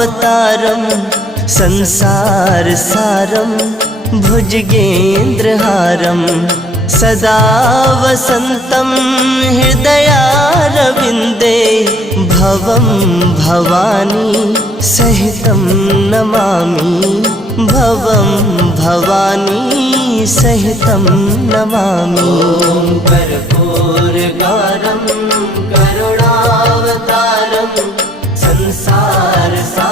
करुणावतारं संसारसारं भुजगेन्द्रहारं सदा वसन्तं हृदयारविन्दे भवं भवानी सहितं नमामि भवं भवानी सहितं नमामि। कर्पूरगारं करुणावतारं संसारसारं